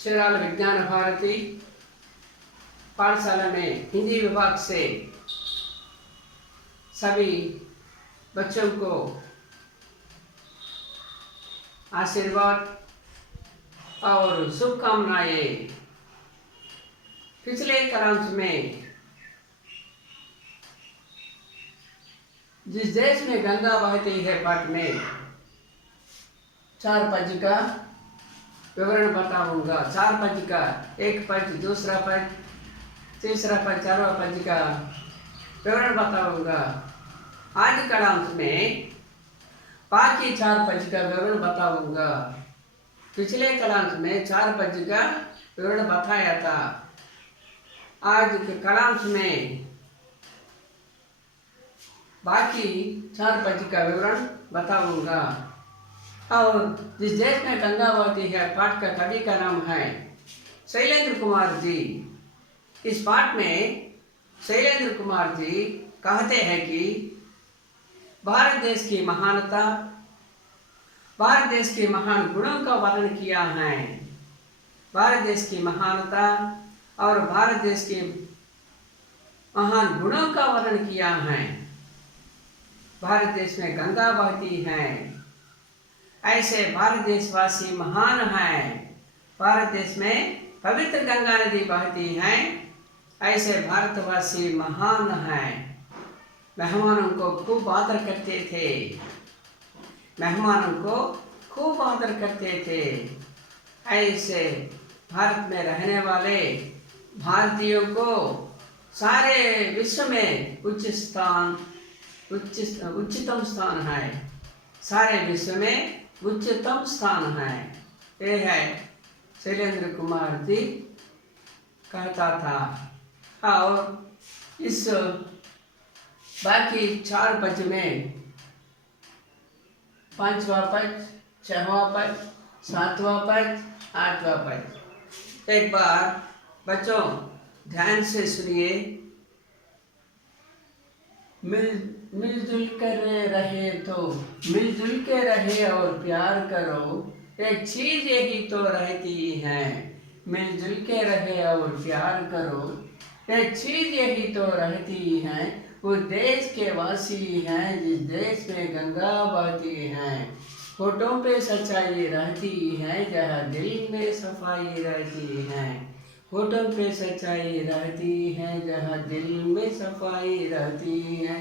चेराल विज्ञान भारती पाठशाला में हिंदी विभाग से सभी बच्चों को आशीर्वाद और शुभकामनाएं। पिछले क्लास में जिस देश में गंगा बहती है पाठ में 4 पद का विवरण बताऊंगा। 4 पद का, एक पद, दूसरा पद, तीसरा पद, 4वां पद का विवरण बताऊंगा। आज क्लास में बाकी 4 पद का विवरण बताऊंगा। पिछले क्लास में 4 पद का विवरण बताया था। आज के क्लास में बाकी 4 पद का विवरण बताऊंगा। और जिस देश में गंगा बहती है पाठ का कवि का नाम है शैलेंद्र कुमार जी। इस पाठ में शैलेंद्र कुमार जी कहते हैं कि भारत देश की महानता, भारत देश के महान गुणों का वर्णन किया है। भारत देश की महानता और भारत देश के महान गुणों का वर्णन किया है। भारत देश में गंगा बहती है, ऐसे भारत देशवासी महान हैं। भारत देश में पवित्र गंगा नदी बहती है, ऐसे भारतवासी महान हैं। मेहमानों को खूब आदर करते थे, मेहमानों को खूब आदर करते थे। ऐसे भारत में रहने वाले भारतीयों को सारे विश्व में उच्चतम स्थान है। सारे विश्व में उच्चतम स्थान है। ये है शैलेंद्र कुमार जी कहता था। और इस बाकी 4 पद में 5वां पद, 6वां पद, 7वां पद, 8वां पद। एक बार बच्चों ध्यान से सुनिए। मिलजुल कर रहे तो मिलजुल के रहे और प्यार करो, एक चीज यही तो रहती है। मिलजुल के रहे और प्यार करो, एक चीज यही तो रहती है। वो देश के वासी हैं जिस देश में गंगा बहती है। होठों पे सच्चाई रहती है जहाँ दिल में सफाई रहती है। होठों पे सच्चाई रहती है जहाँ दिल में सफाई रहती है।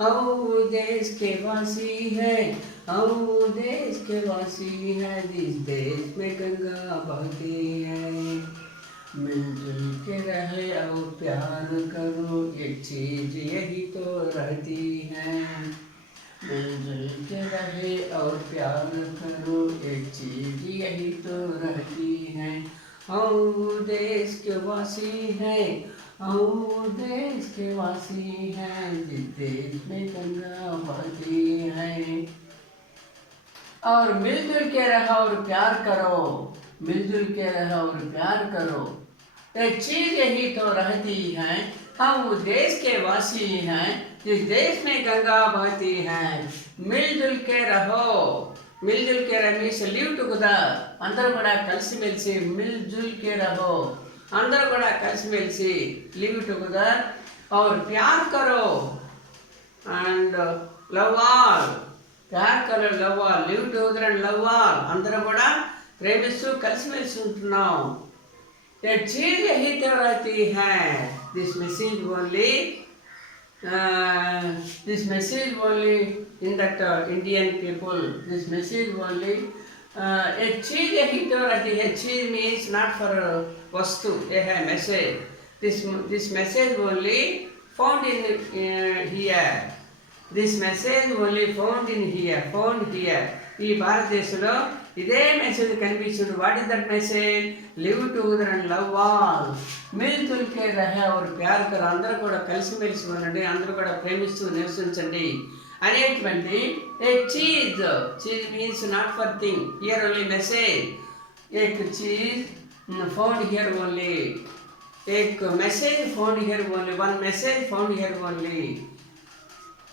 हम देश के वासी हैं, हम देश के वासी हैं जिस देश में गंगा बहती है। मिलजुल के रहे और प्यार करो, एक चीज यही तो रहती है। मिलजुल के रहे और प्यार करो, एक चीज यही तो रहती है। हम देश के वासी हैं, हम देश के वासी हैं जिस देश में गंगा बहती है। और मिलजुल के रहो और प्यार करो, मिलजुल के रहो और प्यार करो, एक चीज यही तो रहती है। हम उस देश के वासी हैं जिस देश में गंगा बहती है। मिलजुल के रहो, मिलजुल के रहो से लिव टुगेदर, अंदर बड़ा కలిసిమెలిసి मिलजुल के रहो, अंदर बड़ा కలిసిమెలిసి लिव टुगेदर और प्यार करो। एंड लव ऑल, प्यार करो, love all, live together and love all, अंदर बड़ा ప్రేమిస్తూ కలిసిమెలిసి ఉంటున్నాం। एक चीज यही तो रहती है। This message only in that Indian people, this message only. एक चीज यही तो रहती है। चीज मीन्स नॉट फॉर वस्तु, ये है message. This message only found in here, this message only found in here, found here. ఈ భారతదేశంలో ఇదే మెసేజ్ కనిపిస్తుంది। What is that message? Live together and love all, మిల్జుల్ కే రహే और ప్యార్ కరో, అందరూ కూడా కలిసిమెలిసి ఉండండి, అందరూ కూడా ప్రేమిస్తూ నివసించండి అనేటువంటి एक चीज, चीज means not for thing, here only message. एक चीज फाउंड हियर ओनली, एक message found here only, one message found here only.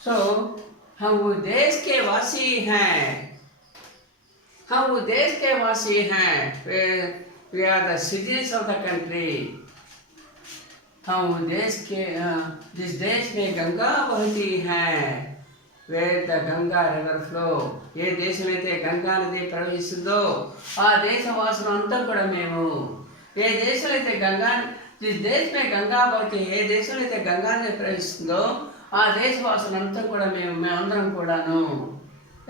So हम वो देश के वासी हैं, हम वो देश के वासी हैं। We are the citizens of the country. हम जिस देश में गंगा बहती है, where the Ganga river flow, ఏ దేశమైతే గంగా నది ప్రవహిస్తుందో ఆ దేశవాసులంతా కూడా మేము, ఏ దేశంలో అయితే जिस देश में गंगा बहती है, ఏ దేశంలో అయితే గంగా నది ప్రవహిస్తుందో ఆ దేశవాసులంతా కూడా మేమందరం కూడాను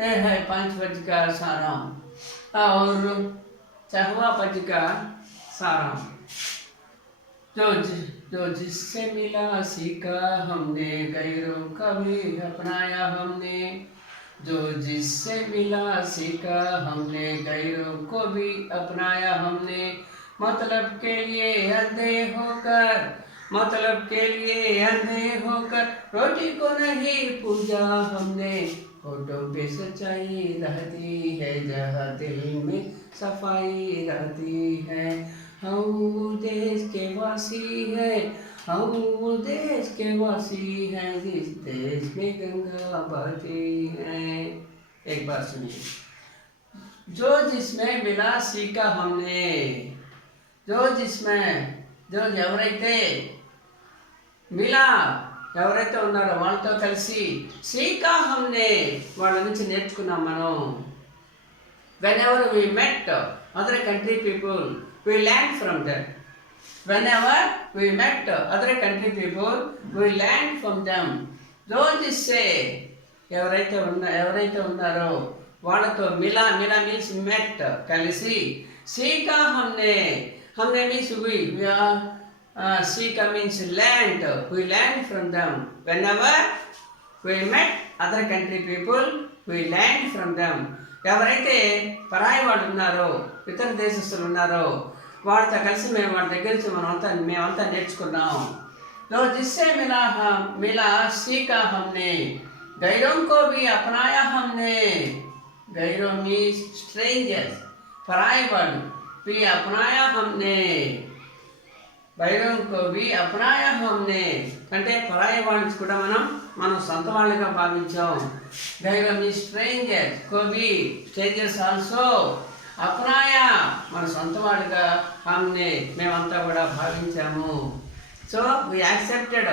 ఏ है पंचवज का साराम और चहवा पज का साराम। जो जिससे मिला सीखा हमने, गैरों का भी अपनाया हमने। जो जिससे मिला सीखा हमने, गैरों को भी अपनाया हमने। मतलब के लिए अंधे होकर, मतलब के लिए अंधे होकर रोटी को नहीं पूजा हमने। होठों पे सच्चाई रहती है, जहाँ दिल में सफाई रहती है। हम देश के वासी हैं, हम देश के वासी हैं, जिस देश में गंगा बहती है। एक बार सुनिए। जो जिसमें मिला सीखा हमने, जो जिसमें जो ఎవరైతే మిలా ఎవరైతే ఉన్నారో వాళ్ళతో కలిసి సీకా హమ్నే వాళ్ళ నుంచి నేర్చుకున్నాం మనం. whenever we met other country people, we learned from them. Whenever we met other country people, we learned from them. जो जिससे ఎవరైతే ఉన్నారో వాళ్ళతో మిలా మీన్స్ మెట్ కలిసి, సీకా हमने means we సీకా means learned, we learned from them. Whenever we met other country people, we learned from them. ఎవరైతే పరాయి వాళ్ళు ఉన్నారో, ఇతర దేశస్తులు ఉన్నారో వాళ్ళతో కలిసి మేము వాళ్ళ దగ్గర నుంచి మేమంతా నేర్చుకున్నాం. तो जिससे मिला सीखा हमने, गैरों को भी अपनाया हमने। गैरों मीन्स स्ट्रेंजर्स, पराई వాళ్ళు, भी अपनाया हमने। गैरों को भी अपनाया हमने అంటే పరాయి వాళ్ళని కూడా మనం సొంత వాళ్ళగా భావించాం. గైరో మీన్స్ స్ట్రేంజర్స్, को भी స్ట్రేంజర్స్ ఆల్సో, अपनाया మన సొంత వాళ్ళగా हमने మేమంతా కూడా భావించాము. So we accepted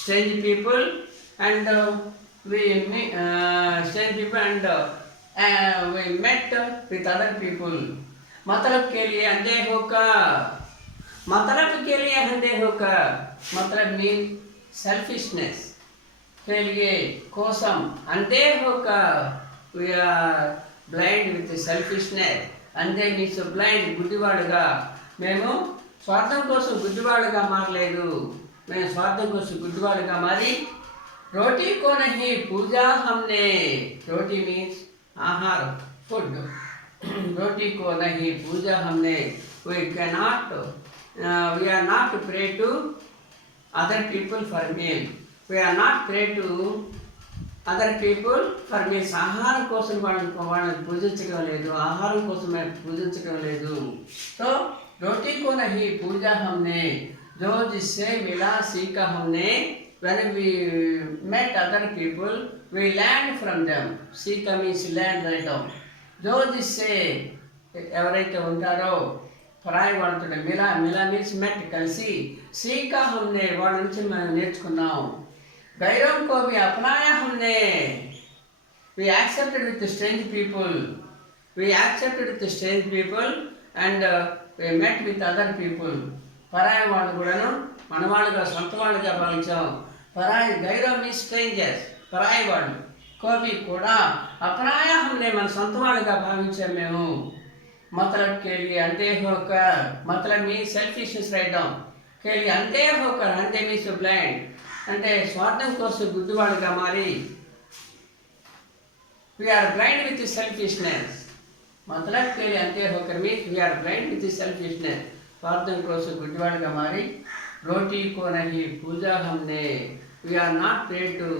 strange people and we met with other people. मतलब के लिए अंधे होकर, मतलब के लिए अंधे होकर, मतलब मीन सेल्फिशनेस के लिए कोसम अंधे होकर, we are blind with selfishness. अंधे means blind, గుడ్డివాడుగా. మేము స్వార్థం కోసం గుడ్డివాడుగా మారలేదు, మేము స్వార్థం కోసం గుడ్డివాడుగా మారి రోటీ को नहीं पूजा हमने. रोटी मीन्स आहार, फूड. रोटी को नहीं पूजा हमने. we are not pray to other people for meal. we are not pray to other people for meals. ఆహారం కోసం వాళ్ళని పూజించడం లేదు, ఆహారం కోసమే పూజించడం లేదు. సో रोटी को नहीं पूजा हमने, जो जिससे मिला सीखा हमने. when we met other people, we learned from them. सीखा means learn, right down. जो जिससे ఎవరైతే ఉంటారో పరాయి వాళ్ళతో మిలా మీన్స్ మెట్ కలిసి, सीखा हमने వాళ్ళ నుంచి మనం నేర్చుకున్నాం. गैरों को भी अपनाया हमने. we accepted with the strange people, we accepted with the strange people and we met with other people. పరాయి వాళ్ళు కూడాను మన వాళ్ళుగా సొంత వాళ్ళుగా భావించాం. పరాయి గైరో మీన్స్ స్ట్రేంజర్స్, పరాయి వాళ్ళు. కోబి కూడా అపనాయా हमने మన సొంత వాళ్ళుగా భావించాం మేము. मतलब के लिए अंधे होकर, मतलब मीన్స్ సెల్ఫిష్నెస్ రైట్ డౌన్. के लिए अंधे होकर, अंधे मीన్స్ బ్లైండ్ అంటే స్వార్థం కోసం గుడ్డివాళ్ళుగా మారి, we are blind with selfishness. मतलब के लिए अंधे होकर means we are blind with selfishness. स्वार्थం కోసం గుడ్డివాళ్ళుగా మారి रोटी को नहीं पूजा हमने. we are not prayed to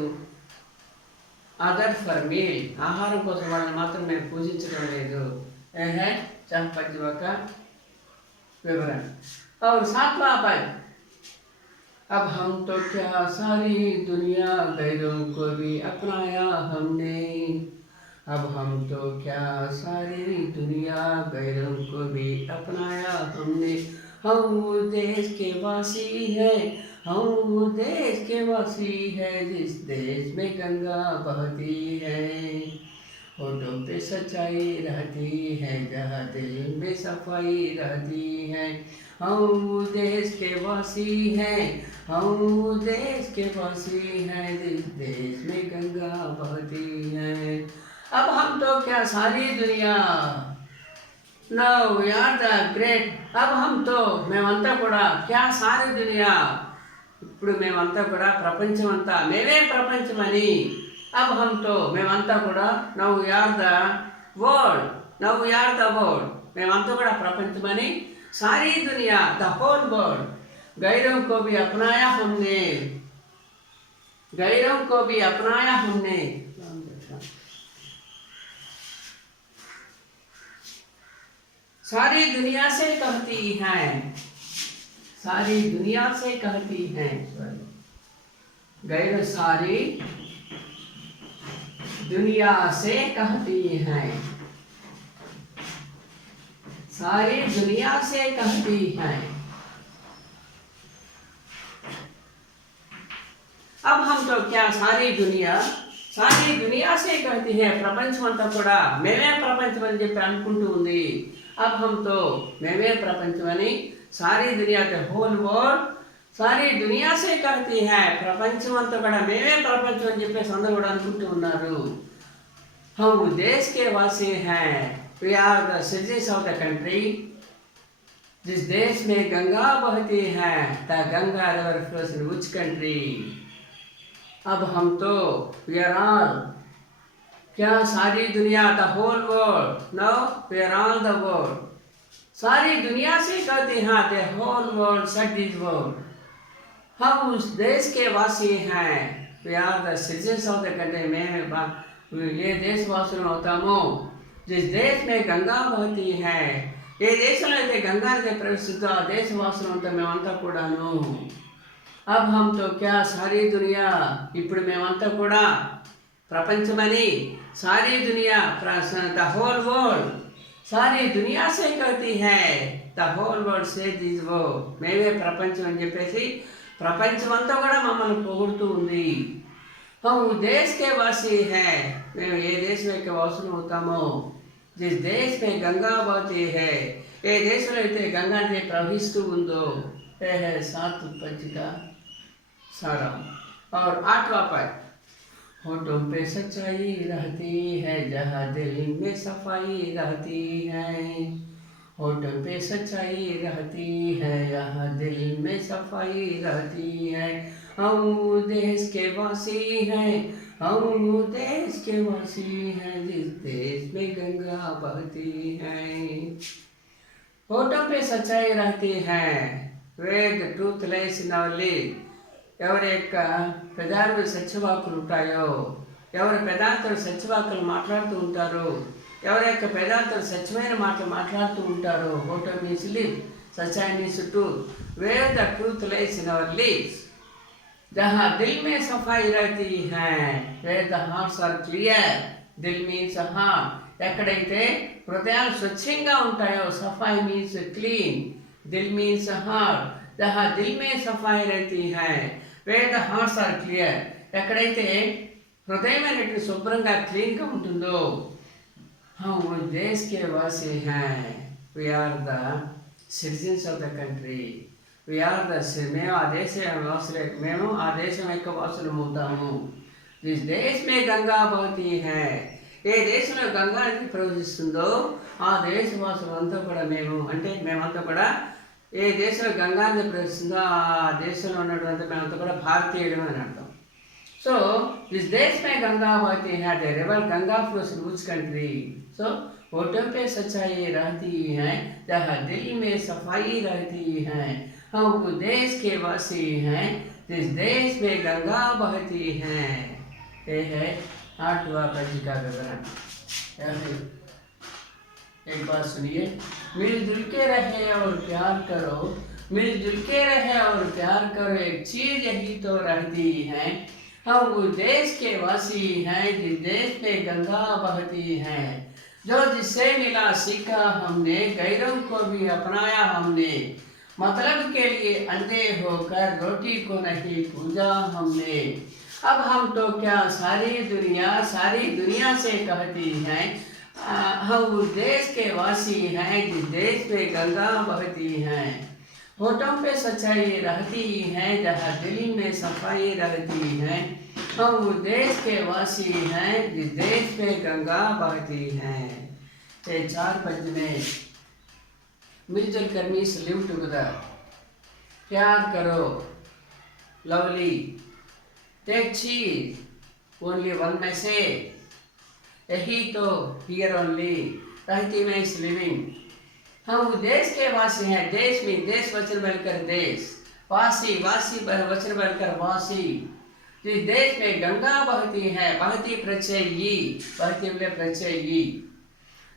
others for meal. ఆహారం కోసం వాళ్ళని మాత్రం మేము పూజించడం లేదు. है चंपज्वा का विवरण। और 7वां पद, अब हम तो क्या सारी दुनिया गैरों को भी अपनाया हमने। अब हम तो क्या सारी दुनिया, गैरों को भी अपनाया हमने। हम वो देश के वासी हैं, हम वो देश के वासी हैं जिस देश में गंगा बहती है। होठों पे सच्चाई रहती है, जहाँ दिल में सफाई रहती है। हम देश के वासी हैं, हम देश के वासी हैं जिस देश में गंगा बहती है। अब हम तो क्या सारी दुनिया, now we are the great. अब हम तो మేమంతా కూడా क्या सारी दुनिया, ఇప్పుడు మేమంతా కూడా ప్రపంచమంతా మేమే ప్రపంచమని। अब हम तो మేమంతా కూడా now we are the world, now we are the world, మేమంతా కూడా ప్రపంచమని। सारी दुनिया द होल वर्ल्ड, गैरों को भी अपनाया हमने, गैरों को भी अपनाया हमने। सारी दुनिया से कहती हैं, सारी दुनिया से कहती हैं, गैर सारी दुनिया से कहती हैं, सारी दुनिया से कहती हैं। अब हम तो क्या सारी दुनिया से कहती है, ప్రపంచమంతా కూడా మేమే ప్రపంచం అని చెప్పి అనుకుంటూ ఉంది। अब हम तो మేమే ప్రపంచమని, सारी दुनिया के होल वर्ल्ड सारी दुनिया से कहती है, ప్రపంచమంతా కూడా మేమే ప్రపంచం అని చెప్పేసి అందరూ కూడా అనుకుంటూ ఉన్నారు। हम देश के वासी हैं, we are the citizens of the country, जिस देश में गंगा बहती है, the Ganga river flows in which country. अब हम तो वी आर ऑल क्या सारी दुनिया, the whole world, no we are all the world, सारी दुनिया से कहते हैं, the whole world sat is world. हम उस देश के वासी हैं, we are the citizens of the country, ये देशवासी అవుతాము जिस देश में गंगा बहती है, ఏ దేశంలో అయితే గంగా నది ప్రవహిస్తుందో ఆ దేశవాసులు అంతా మేమంతా కూడాను। अब हम तो क्या सारी दुनिया, ఇప్పుడు మేమంతా కూడా ప్రపంచమని, सारी दुनिया द होल वर्ल्ड सारी दुनिया से कहती है, द होल वर्ल्ड से दिस वो, మేమే ప్రపంచం అని చెప్పేసి ప్రపంచమంతా కూడా మమ్మల్ని పొగుడుతూ ఉంది। हम देश के वासी हैं, మేము ఏ దేశం యొక్క వాసులు అవుతామో, जिस देश में गंगा बहती है, ఏ దేశంలో అయితే గంగా నది ప్రవహిస్తూ ఉందో। यह है 7 पद का सारा। और 8वां पद, होठों पे सच्चाई रहती है, जहाँ दिल में सफाई रहती है। होठों पे सच्चाई रहती है, यहाँ दिल में सफाई रहती है। हम देश के वासी हैं, हम देश के वासी हैं जिस देश में गंगा बहती है। होठों पे सच्चाई रहती है, where the truth lies in our lips। ఎవరి యొక్క పెదాలు సత్యవాకులు ఉంటాయో, ఎవరి పెదాలతో సత్యవాకులు మాట్లాడుతూ ఉంటారో, ఎవరి యొక్క పెదాలతో సత్యమైన మాటలు మాట్లాడుతూ ఉంటారో, హోటో మీన్స్ లిప్, సచ్చాయి means truth, where the truth lies in our lips, जहाँ दिल में सफाई रहती है, where the hearts are clear, दिल means heart, ఎక్కడైతే హృదయాలు స్వచ్ఛంగా ఉంటాయో, సఫాయి మీన్స్ క్లీన్, దిల్ మీన్స్ హార్ట్, जहाँ दिल में सफाई रहती है, where the hearts are clear, ఎక్కడైతే హృదయం అనేది శుభ్రంగా క్లీన్గా ఉంటుందో। हम देश के वासी हैं, we are the citizens of the country, we are the మేము ఆ దేశ వాసులే, మేము ఆ దేశం యొక్క వాసులు అవుతాము। जिस देश में गंगा बहती है, ఏ దేశంలో గంగా నది ప్రవహిస్తుందో ఆ దేశవాసులు అంతా కూడా మేము, అంటే మేమంతా కూడా ఏ దేశంలో గంగా నది ప్రవహిస్తుందో ఆ దేశంలో ఉన్నటువంటి మేమంతా కూడా భారతీయులు అని అర్థం। సో जिस देश में गंगा बहती है, the river Ganga flows in which country. So होठों पे सच्चाई रहती है, जहाँ दिल में सफाई रहती है। हम देश के वासी हैं, जिस देश में गंगा बहती है। ये है 8वां पद का विवरण। एक बात सुनिए, मिलजुल के रहे और प्यार करो, मिलजुल के रहे और प्यार करो, एक चीज यही तो रहती है, हम उस देश के वासी हैं जिस देश में गंगा बहती है। जो जिससे मिला सीखा हमने, गैरों को भी अपनाया हमने। मतलब के लिए अंधे होकर रोटी को नहीं पूजा हमने। अब हम तो क्या सारी दुनिया से कहती हैं, हम उस देश के वासी हैं जिस देश में गंगा बहती है। होठों पे सच्चाई रहती है जहाँ दिल में सफाई रहती है। हम उस देश के वासी हैं जिस देश में गंगा बहती है। ये 4 पद में मिलजुल कर मीन्स लिव टुगेदर, प्यार करो, लवली, टेक चीज, ओनली वन मैसेज, यही तो हियर ओनली, रहती में इस लिविंग। हम देश के वासी हैं, देश में देश वचन बनकर देश, वासी वचन बनकर वासी। जिस देश में गंगा बहती है, बहती प्रचयी,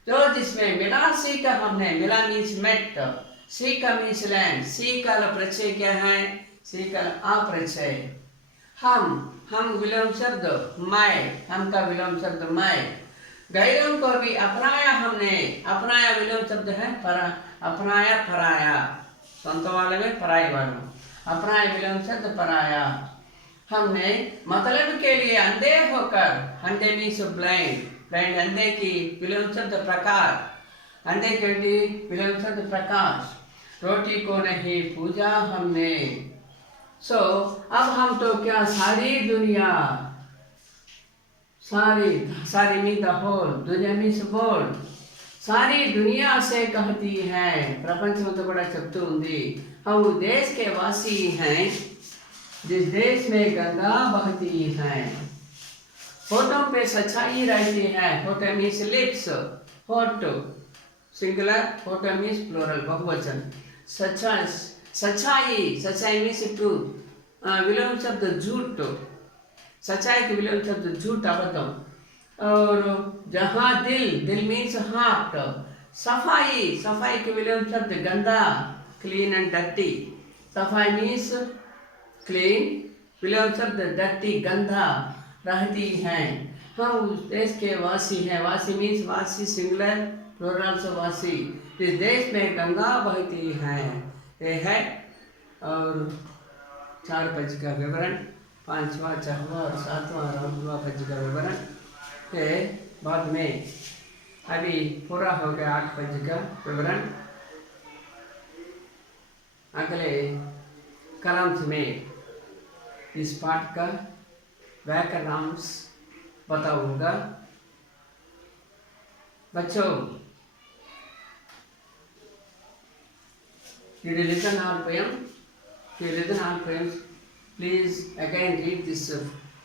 जो जिसमें मिला सीखा हमने, मिला मीन्स मेट, सीखा मीन्स लैंड, सीखा प्रचय क्या है, सीखा अप्रचय। हम विलोम शब्द मैं, हम का विलोम शब्द मैं। गैरों को भी अपनाया हमने, अपनाया विलोम शब्द है अपनाया पराया, संतों वाले में पराई वालों, अपनाया विलोम शब्द पराया। हमने मतलब के लिए अंधे होकर, अंधे मीन्स ब्लाइंड, ब्लाइंड अंधे की विलोम शब्द प्रकाश, अंधे के लिए विलोम शब्द प्रकाश। रोटी को नहीं पूजा हमने। अब हम तो क्या सारी दुनिया, सारी मीन द होल, दुनिया मीन्स वर्ल्ड, सारी दुनिया से कहती है, ప్రపంచం కూడా చెప్తూ ఉంది। हम देश के वासी हैं जिस देश में गंगा बहती है। होठों पे सच्चाई रहती है, होठ मीन्स लिप्स, होठ सिंगुलर, होठ मीन्स प्लूरल बहुवचन। सच्चाई मीन्स ट्रूथ, विलोम शब्द झूठ, सच्चाई के विलोम शब्द झूठ अबद्धम। और जहाँ दिल मीन्स हार्ट, सफाई के विलोम शब्द गंदा, क्लीन एंड डर्टी, सफाई मीन्स क्लीन, विलोम शब्द डर्टी गंदा, रहती हैं। हम उस देश के वासी हैं, वासी मीन्स वासी सिंगुलर, प्लूरल से वासी। इस देश में गंगा बहती है, ये है। और 4 पद का विवरण, 5वां, 6वां और 7वां और 8वां पद का विवरण है। बाद में अभी पूरा हो गया 8 पद का विवरण। अगले कलांश में इस पाठ का व्याकरणांश बताऊंगा। बच्चों, you will listen all poem. You will listen all poems. Please again read this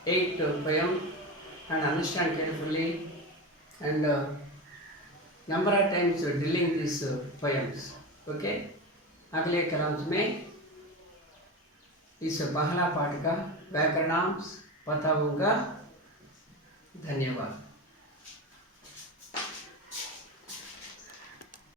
8 poem and understand carefully, and number of times drilling these poems. Okay? अगले कलांश में इस पहला पाठ का व्याकरणांश बताऊंगा। धन्यवाद।